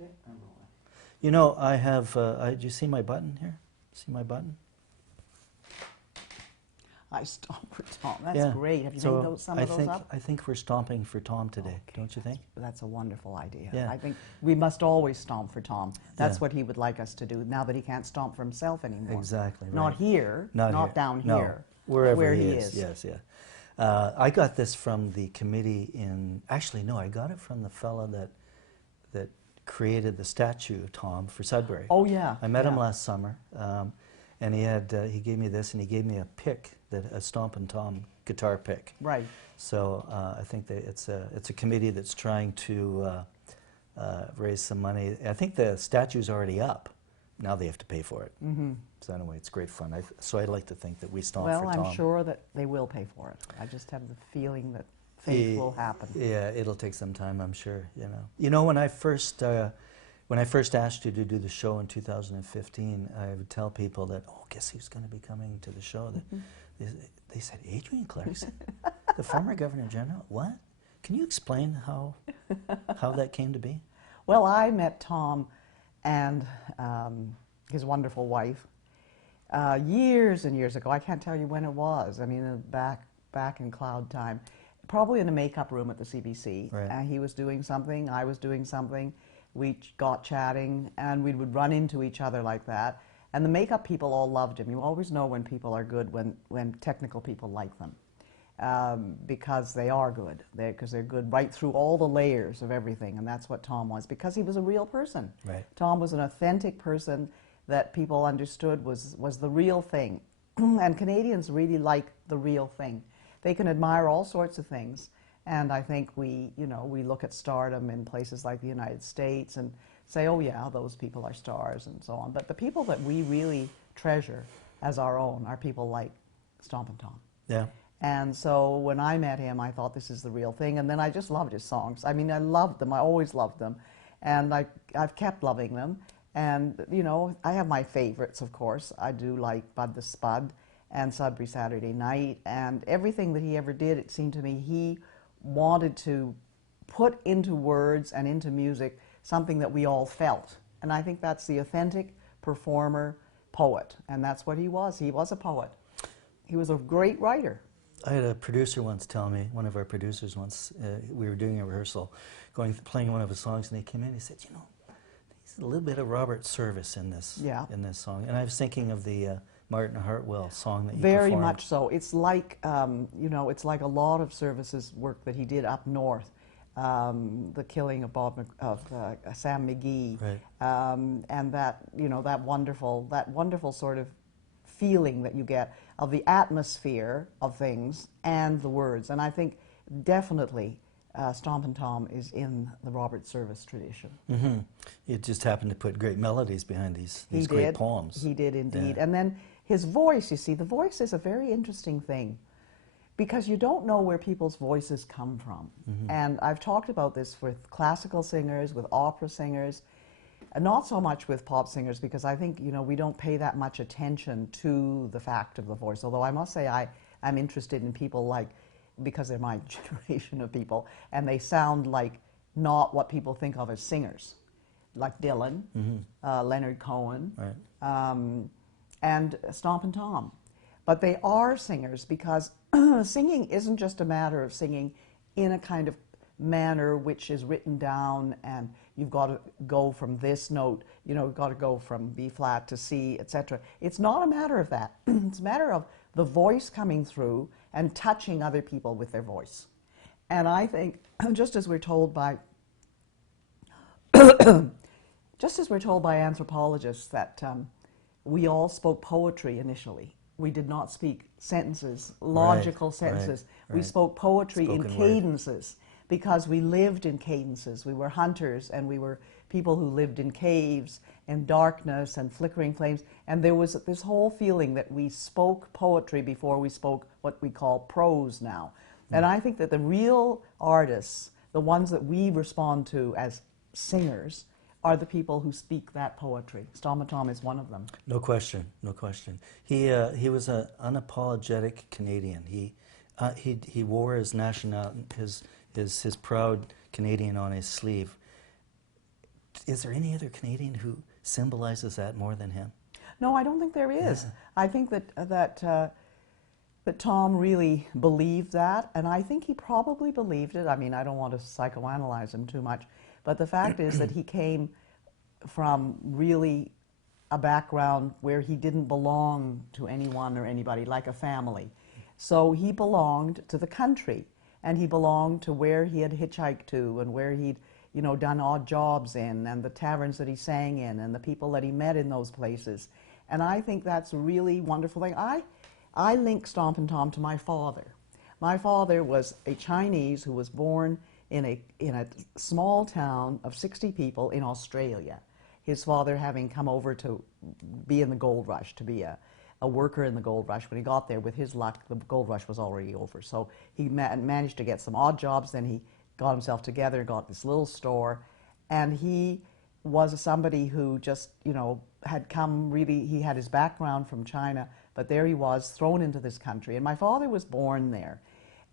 Okay, I'm rolling. You know, I have, do you see my button here? See my button? I stomp for Tom. That's great. Have you made some of those up? I think we're stomping for Tom today, don't you think? That's a wonderful idea. Yeah. I think we must always stomp for Tom. That's what he would like us to do now that he can't stomp for himself anymore. Exactly. Right. Not here, not down here, wherever where he is. Yes, yeah. I got this from the committee in, actually no, I got it from the fellow that created the statue of Tom for Sudbury. Oh yeah. I met him last summer, and he gave me this, and he gave me a pick, a Stompin Tom guitar pick. Right. So I think that it's a committee that's trying to raise some money. I think the statue's already up. Now they have to pay for it. Mm-hmm. So anyway, it's great fun. So I'd like to think that we stomp for Tom. Well, I'm sure that they will pay for it. I just have the feeling that faith will happen. Yeah, it'll take some time, I'm sure. You know, when I first asked you to do the show in 2015, I would tell people that, oh, guess who's going to be coming to the show? They said, Adrienne Clarkson, the former Governor General. What? Can you explain how that came to be? Well, I met Tom and his wonderful wife years and years ago. I can't tell you when it was. I mean, back in cloud time, probably in a makeup room at the CBC. Right. He was doing something, I was doing something. We got chatting, and we would run into each other like that. And the makeup people all loved him. You always know when people are good, when technical people like them, because they are good. Because they're good right through all the layers of everything, and that's what Tom was, because he was a real person. Right. Tom was an authentic person that people understood was the real thing. And Canadians really like the real thing. They can admire all sorts of things. And I think we look at stardom in places like the United States and say, oh yeah, those people are stars and so on. But the people that we really treasure as our own are people like Stompin Tom. Yeah. And so when I met him, I thought this is the real thing. And then I just loved his songs. I mean, I loved them. I always loved them. And I've kept loving them. And, you know, I have my favorites, of course. I do like Bud the Spud and Sudbury Saturday Night. And everything that he ever did, it seemed to me, he wanted to put into words and into music something that we all felt. And I think that's the authentic performer poet. And that's what he was. He was a poet. He was a great writer. I had a producer once tell me, one of our producers once, we were doing a rehearsal, playing one of his songs, and he came in and he said, you know, there's a little bit of Robert Service in this song. And I was thinking of the Marten Hartwell song that you performed. Very much so. It's like, you know, it's like a lot of Service's work that he did up north. The killing of Sam McGee, right. And that, you know, that wonderful sort of feeling that you get of the atmosphere of things and the words. And I think definitely Stompin Tom is in the Robert Service tradition. Mm-hmm. It just happened to put great melodies behind these great poems. He did indeed. Yeah. And then his voice, you see, the voice is a very interesting thing, because you don't know where people's voices come from. Mm-hmm. And I've talked about this with classical singers, with opera singers, and not so much with pop singers, because I think, you know, we don't pay that much attention to the fact of the voice. Although I must say I'm interested in people like, because they're my generation of people, and they sound like not what people think of as singers, like Dylan, mm-hmm. Leonard Cohen, right. And Stompin Tom. But they are singers, because singing isn't just a matter of singing in a kind of manner which is written down, and you've got to go from this note, you know, you've got to go from B flat to C, etc. It's not a matter of that. It's a matter of the voice coming through and touching other people with their voice. And I think, just as we're told by anthropologists that we all spoke poetry initially. We did not speak sentences, logical sentences. Right. We spoke poetry in cadences, because we lived in cadences. We were hunters, and we were people who lived in caves and darkness and flickering flames. And there was this whole feeling that we spoke poetry before we spoke what we call prose now. Mm. And I think that the real artists, the ones that we respond to as singers, are the people who speak that poetry. Stompin Tom is one of them. No question, no question. He was an unapologetic Canadian. He wore his national, his proud Canadian on his sleeve. is there any other Canadian who symbolizes that more than him? No, I don't think there is. Yeah. I think that Tom really believed that, and I think he probably believed it. I mean, I don't want to psychoanalyze him too much, but the fact is that he came from really a background where he didn't belong to anyone or anybody, like a family. So he belonged to the country, and he belonged to where he had hitchhiked to and where he'd, you know, done odd jobs in, and the taverns that he sang in, and the people that he met in those places. And I think that's a really wonderful thing. I link Stompin' Tom to my father. My father was a Chinese who was born in a small town of 60 people in Australia. His father having come over to be in the gold rush, to be a worker in the gold rush. When he got there, with his luck, the gold rush was already over. So he managed to get some odd jobs, then he got himself together, got this little store, and he was somebody who just, you know, had come really, he had his background from China, but there he was, thrown into this country. And my father was born there.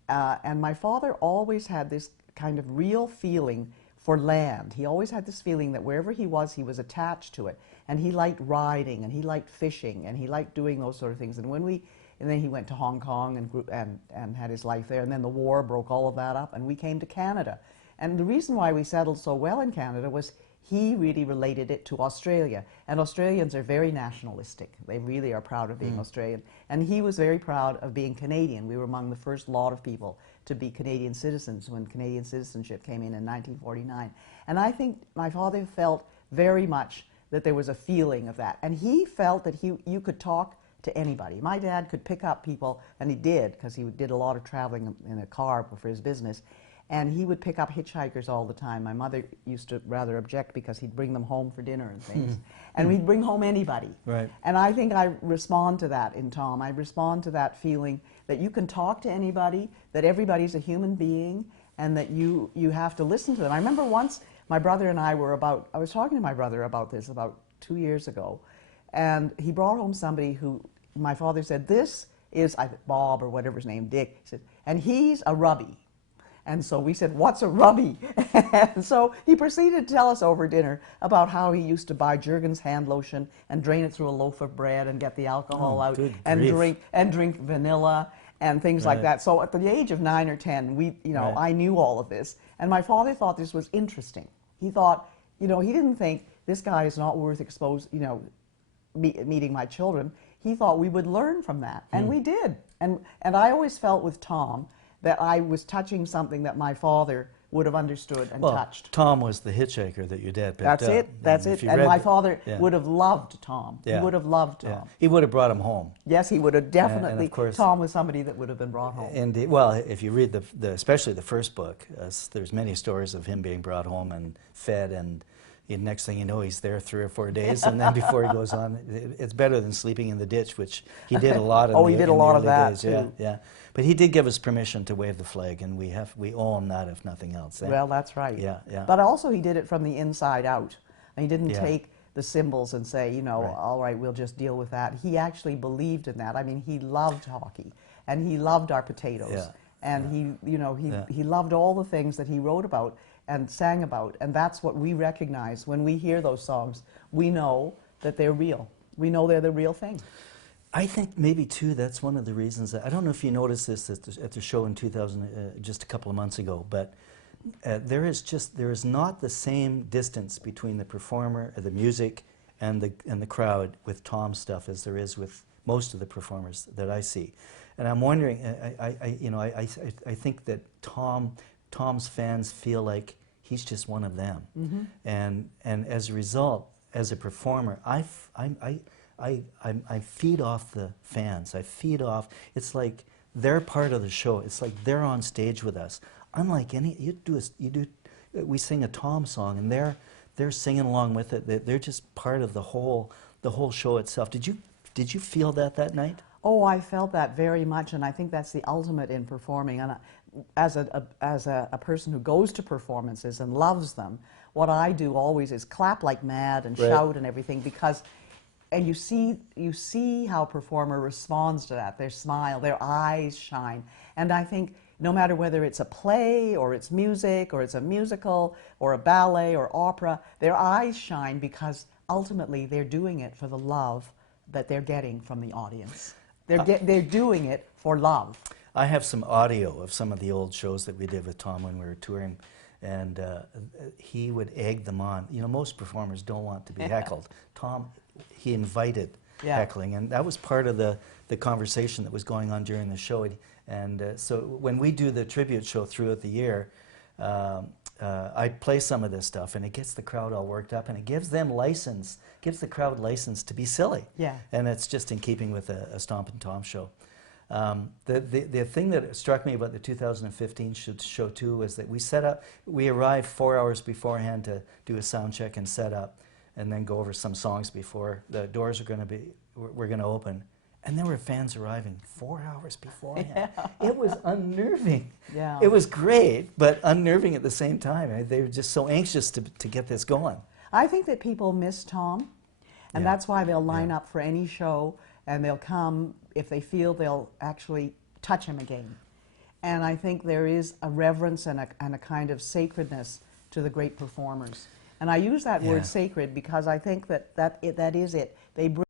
And my father always had this kind of real feeling for land. He always had this feeling that wherever he was attached to it. And he liked riding, and he liked fishing, and he liked doing those sort of things. And then he went to Hong Kong and had his life there. And then the war broke all of that up, and we came to Canada. And the reason why we settled so well in Canada was he really related it to Australia. And Australians are very nationalistic. They really are proud of being Australian. And he was very proud of being Canadian. We were among the first lot of people to be Canadian citizens when Canadian citizenship came in 1949. And I think my father felt very much that there was a feeling of that. And he felt that you could talk to anybody. My dad could pick up people, and he did, because he did a lot of traveling in a car for his business. And he would pick up hitchhikers all the time. My mother used to rather object because he'd bring them home for dinner and things. And we'd bring home anybody. Right. And I think I respond to that in Tom. I respond to that feeling that you can talk to anybody, that everybody's a human being, and that you have to listen to them. I remember once my brother and I was talking to my brother about this about 2 years ago, and he brought home somebody who my father said, this is Bob or whatever his name, Dick. He said, and he's a rubby. And so we said, what's a rubby? And so he proceeded to tell us over dinner about how he used to buy Jergens hand lotion and drain it through a loaf of bread and get the alcohol out and drink vanilla and things like that. So at the age of 9 or 10, I knew all of this. And my father thought this was interesting. He thought, he didn't think this guy is not worth meeting my children. He thought we would learn from that. And we did. And I always felt with Tom that I was touching something that my father would have understood and touched. Tom was the hitchhiker that you did. But, that's it. And my father would have loved Tom. Yeah. He would have loved Tom. Yeah. He would have brought him home. Yes, he would have definitely. And of course, Tom was somebody that would have been brought home. Indeed. Well, if you read especially the first book, there's many stories of him being brought home and fed, and next thing you know, he's there 3 or 4 days, and then before he goes on, it's better than sleeping in the ditch, which he did a lot in he did a lot of that days. too. Yeah. But he did give us permission to wave the flag, and we owe him that, if nothing else. Well, that's right. Yeah. But also he did it from the inside out. And he didn't take the symbols and say, all right, we'll just deal with that. He actually believed in that. I mean, he loved hockey, and he loved our potatoes. Yeah. And he loved all the things that he wrote about and sang about, and that's what we recognize when we hear those songs. We know that they're real. We know they're the real thing. I think maybe too that's one of the reasons. I don't know if you noticed this at the show in 2000, just a couple of months ago, but there is not the same distance between the performer, the music, and the crowd with Tom's stuff as there is with most of the performers that I see. And I'm wondering, I think that Tom's fans feel like he's just one of them, and as a result, as a performer, I feed off the fans. I feed off. It's like they're part of the show. It's like they're on stage with us. Unlike we sing a Tom song, and they're singing along with it. They're just part of the whole show itself. Did you feel that night? Oh, I felt that very much, and I think that's the ultimate in performing. And as a person who goes to performances and loves them, what I do always is clap like mad and shout and everything, because and you see how a performer responds to that. Their smile, their eyes shine, and I think no matter whether it's a play or it's music or it's a musical or a ballet or opera, their eyes shine because ultimately they're doing it for the love that they're getting from the audience. They're doing it for love. I have some audio of some of the old shows that we did with Tom when we were touring, and he would egg them on. You know, most performers don't want to be heckled. Tom, he invited heckling, and that was part of the conversation that was going on during the show. And so when we do the tribute show throughout the year, I play some of this stuff, and it gets the crowd all worked up, and it gives them license, gives the crowd license to be silly. Yeah. And it's just in keeping with a Stompin Tom show. The thing that struck me about the 2015 show too was that we arrived 4 hours beforehand to do a sound check and set up, and then go over some songs before the doors were going to open. And there were fans arriving 4 hours beforehand. Yeah. It was unnerving. Yeah. It was great, but unnerving at the same time. They were just so anxious to get this going. I think that people miss Tom, and that's why they'll line up for any show, and they'll come if they feel they'll actually touch him again. And I think there is a reverence and a kind of sacredness to the great performers. And I use that word sacred because I think that is it. They bring